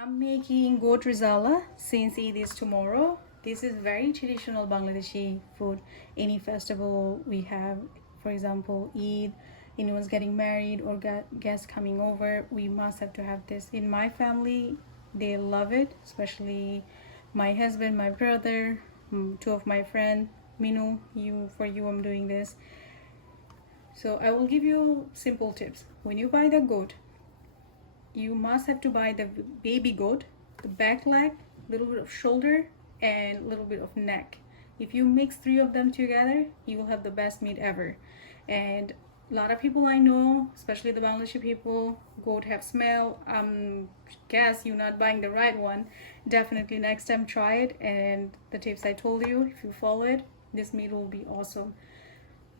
I'm making goat rezala since Eid is tomorrow. This is very traditional Bangladeshi food. Any festival we have, for example, Eid, anyone's getting married or guests coming over, we must have to have this. In my family, they love it, especially my husband, my brother, two of my friends. Minu, for you, I'm doing this. So I will give you simple tips. When you buy the goat, you must have to buy the baby goat, the back leg, little bit of shoulder, and little bit of neck. If you mix three of them together, you will have the best meat ever. And a lot of people I know, especially the Bangladeshi people, goat have smell. Guess you're not buying the right one. Definitely next time try it, and the tips I told you, if you follow it, this meat will be awesome.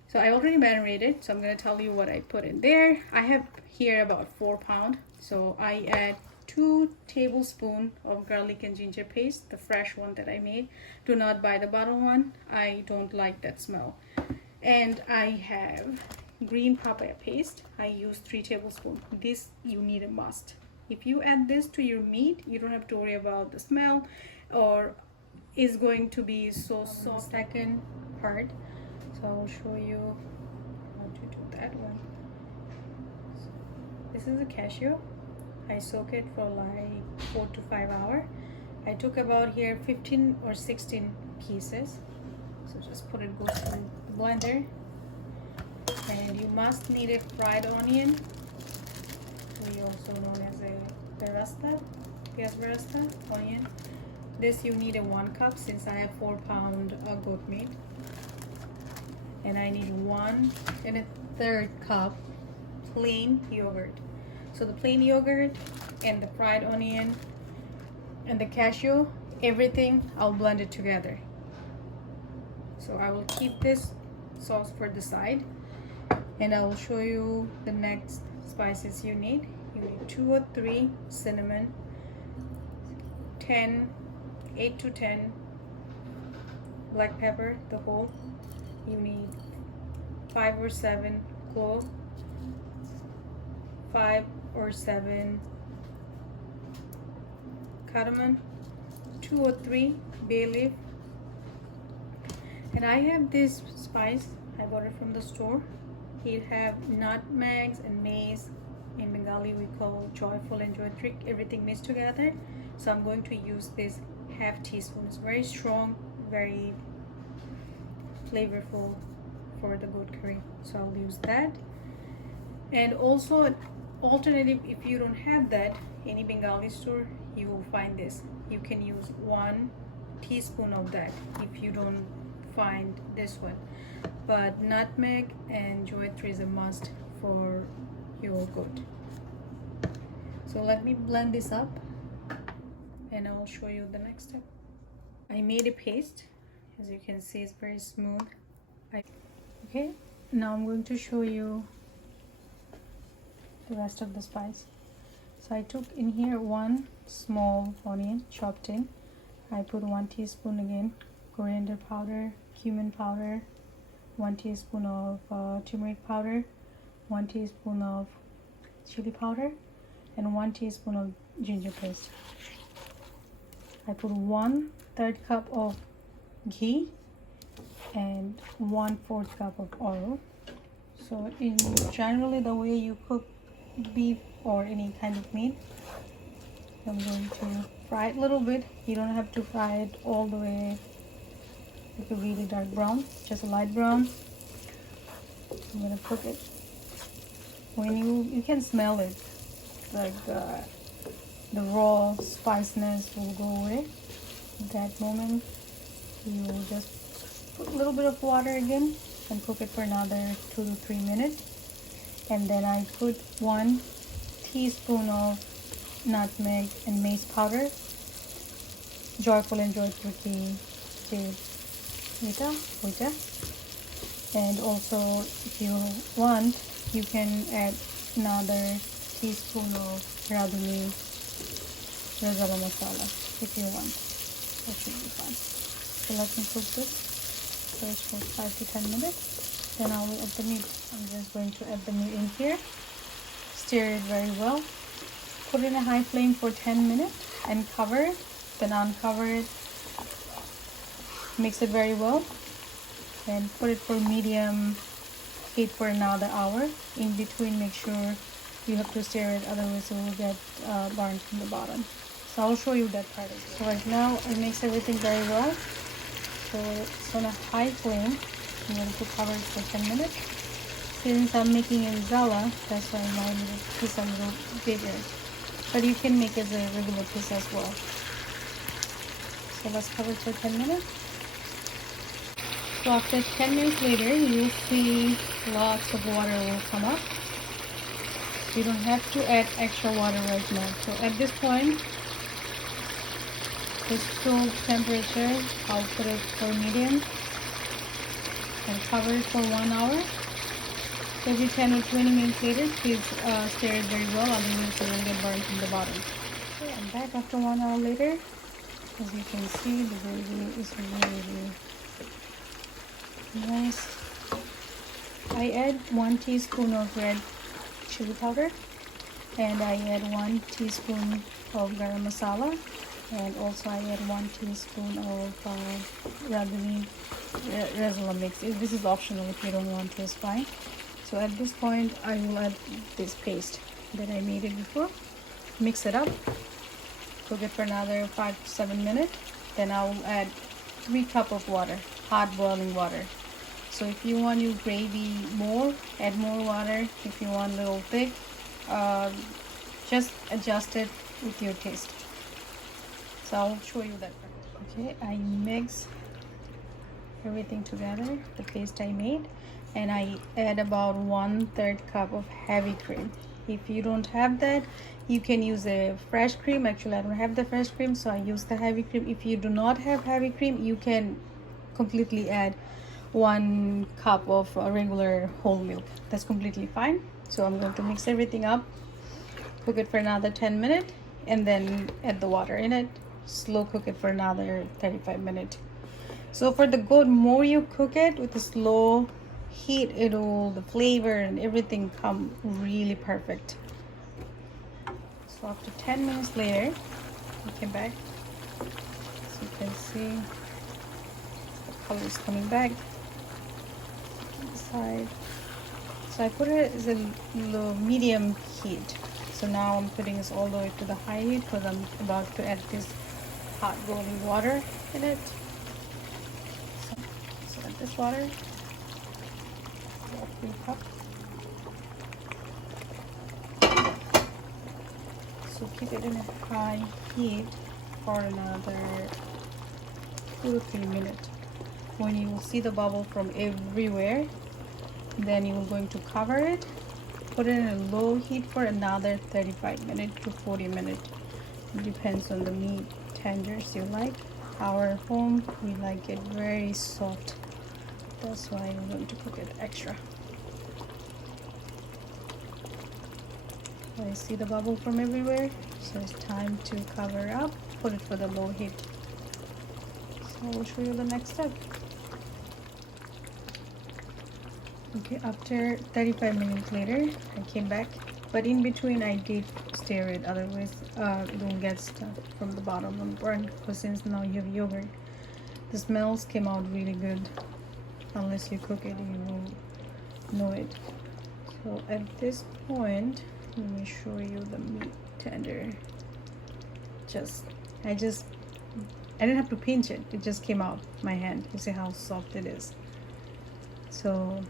So I already marinated, so I'm going to tell you what I put in there. I have here about 4 pounds. So I add 2 tablespoons of garlic and ginger paste, the fresh one that I made. Do not buy the bottle one. I don't like that smell. And I have green papaya paste. I use 3 tablespoons. This you need a must. If you add this to your meat, you don't have to worry about the smell or is going to be so soft. Second part. So I'll show you how to do that one. So this is a cashew. I soak it for like 4 to 5 hours. I took about here 15 or 16 pieces. So just put it goes through the blender. And you must need a fried onion. We also known as a berasta, piaz berasta onion. This you need a 1 cup since I have 4 pounds goat meat. And I need 1 1/3 cup plain yogurt. So the plain yogurt and the fried onion and the cashew, everything I'll blend it together. So I will keep this sauce for the side, and I will show you the next spices you need. You need 2 or 3 cinnamon, 8 to 10 black pepper, the whole. You need 5 or 7 cloves, 5 or 7 cardamom, 2 or 3 bay leaf. And I have this spice, I bought it from the store. It have nutmegs and mace. In Bengali we call joyful and joytrick, everything mixed together. So I'm going to use this half teaspoon. It's very strong, very flavorful for the goat curry, so I'll use that. And also alternative, if you don't have that, any Bengali store you will find this. You can use 1 teaspoon of that if you don't find this one. But nutmeg and joytree is a must for your goat. So let me blend this up and I'll show you the next step. I made a paste. As you can see, it's very smooth. Okay, now I'm going to show you the rest of the spice. So I took in here 1 small onion chopped in. I put 1 teaspoon again coriander powder, cumin powder, 1 teaspoon of turmeric powder, 1 teaspoon of chili powder, and 1 teaspoon of ginger paste. I put 1/3 cup of ghee and 1/4 cup of oil. So in generally the way you cook beef or any kind of meat, I'm going to fry it a little bit. You don't have to fry it all the way like a really dark brown, just a light brown. I'm gonna cook it. When you can smell it, like the raw spiciness will go away. At that moment you will just put a little bit of water again and cook it for another 2 to 3 minutes. And then I put 1 teaspoon of nutmeg and mace powder, joyful and joytricky vita. And also if you want, you can add another teaspoon of rezala masala if you want. That should be fine. So let me cook this first for 5 to 10 minutes. Then I will add the meat. I'm just going to add the meat in here. Stir it very well. Put it in a high flame for 10 minutes. and cover it, then uncover it, mix it very well, and put it for medium heat for another hour. In between, make sure you have to stir it, otherwise it will get burnt from the bottom. So I'll show you that part. So right now I mix everything very well. So it's on a high flame. I'm going to cover it for 10 minutes. Since I'm making a rezala, that's why I made the piece a little bigger. But you can make it as a regular piece as well. So let's cover it for 10 minutes. So after 10 minutes later, you'll see lots of water will come up. You don't have to add extra water right now. So at this point, the stove temperature, I'll put it for medium and cover it for 1 hour. Every 10 or 20 minutes later, please stir it very well, otherwise it will get burnt from the bottom. Okay, I'm back after 1 hour later. As you can see, the gravy is really nice. I add 1 teaspoon of red chili powder, and I add 1 teaspoon of garam masala, and also I add 1 teaspoon of rezala mix. This is optional. If you don't want to, it's fine. So at this point, I will add this paste that I made it before. Mix it up. Cook it for another 5 to 7 minutes. Then I will add 3 cups of water, hot boiling water. So if you want your gravy more, add more water. If you want a little thick, just adjust it with your taste. So I'll show you that. Okay, I mix everything together, the paste I made, and I add about 1/3 cup of heavy cream. If you don't have that, you can use a fresh cream. Actually, I don't have the fresh cream, so I use the heavy cream. If you do not have heavy cream, you can completely add 1 cup of regular whole milk. That's completely fine. So I'm going to mix everything up, cook it for another 10 minutes, and then add the water in it. Slow cook it for another 35 minutes. So for the goat, more you cook it with a slow heat, the flavor and everything come really perfect. So after 10 minutes later, I came back. So you can see the color is coming back on the side. So I put it as a low medium heat. So now I'm putting this all the way to the high heat because I'm about to add this hot boiling water in it. So add this water, 3 cups. So keep it in a high heat for another 2 to 3 minutes. When you will see the bubble from everywhere, then you are going to cover it, put it in a low heat for another 35 minutes to 40 minutes. It depends on the meat tenders you like. Our home, we like it very soft. That's why I'm going to cook it extra. I see the bubble from everywhere, so it's time to cover up, put it for the low heat. So I'll show you the next step. Okay, after 35 minutes later, I came back, but in between I did stir it, otherwise it won't get stuck from the bottom and burnt, because since now you have yogurt, the smells came out really good. Unless you cook it, you won't know it. So at this point, let me show you the meat tender. I didn't have to pinch it, it just came out my hand. You see how soft it is. So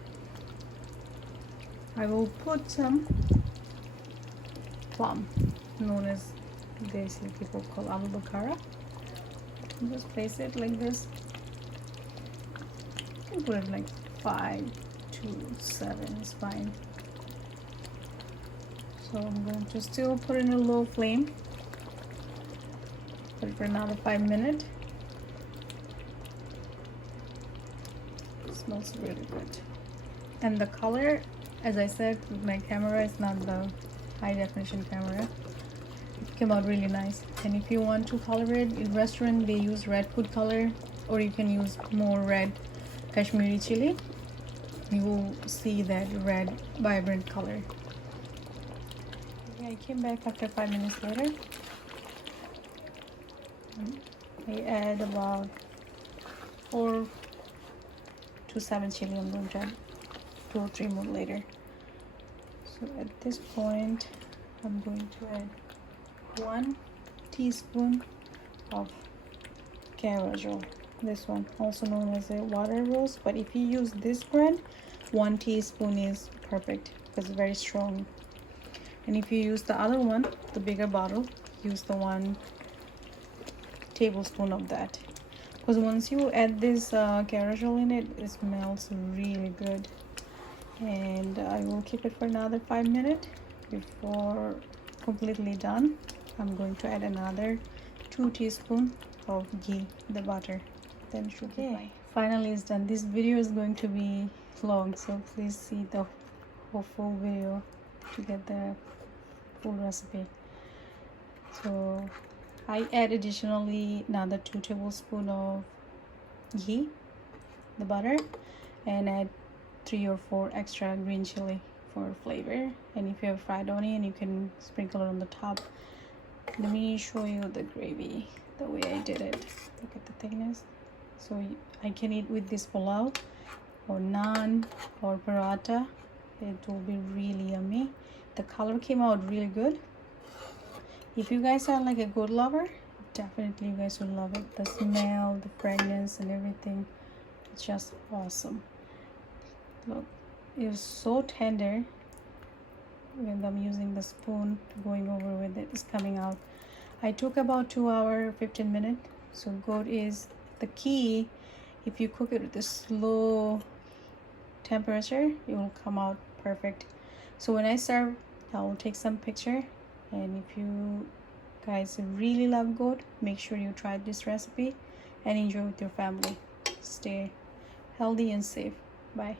I will put some plum, known as Desi people call abu bakara. Just place it like this. You can put it like 5 to 7 is fine. So I'm going to still put it in a low flame. Put it for another 5 minutes. It smells really good. And the color, as I said, with my camera, it's not the high definition camera. It came out really nice. And if you want to color it, in restaurant they use red food color, or you can use more red Kashmiri chili. You will see that red vibrant color. I came back after 5 minutes later. I add about 4 to 7 chili. I'm going to add 2 or 3 more later. So at this point I'm going to add 1 teaspoon of carajol. This one also known as a water rose, but if you use this brand, 1 teaspoon is perfect because it's very strong. And if you use the other one, the bigger bottle, use the 1 tablespoon of that, because once you add this carajol in it, it smells really good. And I will keep it for another 5 minutes. Before completely done, I'm going to add another 2 teaspoons of ghee, the butter. Then should be fine. Finally it's done. This video is going to be long, so please see the whole full video to get the full recipe. So I add additionally another 2 tablespoons of ghee, the butter, and add 3 or 4 extra green chili for flavor. And if you have fried onion, you can sprinkle it on the top. Let me show you the gravy, the way I did it. Look at the thickness. So I can eat with this pulao or naan or paratha. It will be really yummy. The color came out really good. If you guys are like a good lover, definitely you guys will love it. The smell, the fragrance and everything, it's just awesome. Look, it's so tender. When I'm using the spoon going over with it, it's coming out. I took about 2 hours 15 minutes. So goat is the key. If you cook it with a slow temperature, it will come out perfect. So when I serve, I will take some picture. And if you guys really love goat, make sure you try this recipe and enjoy with your family. Stay healthy and safe. Bye.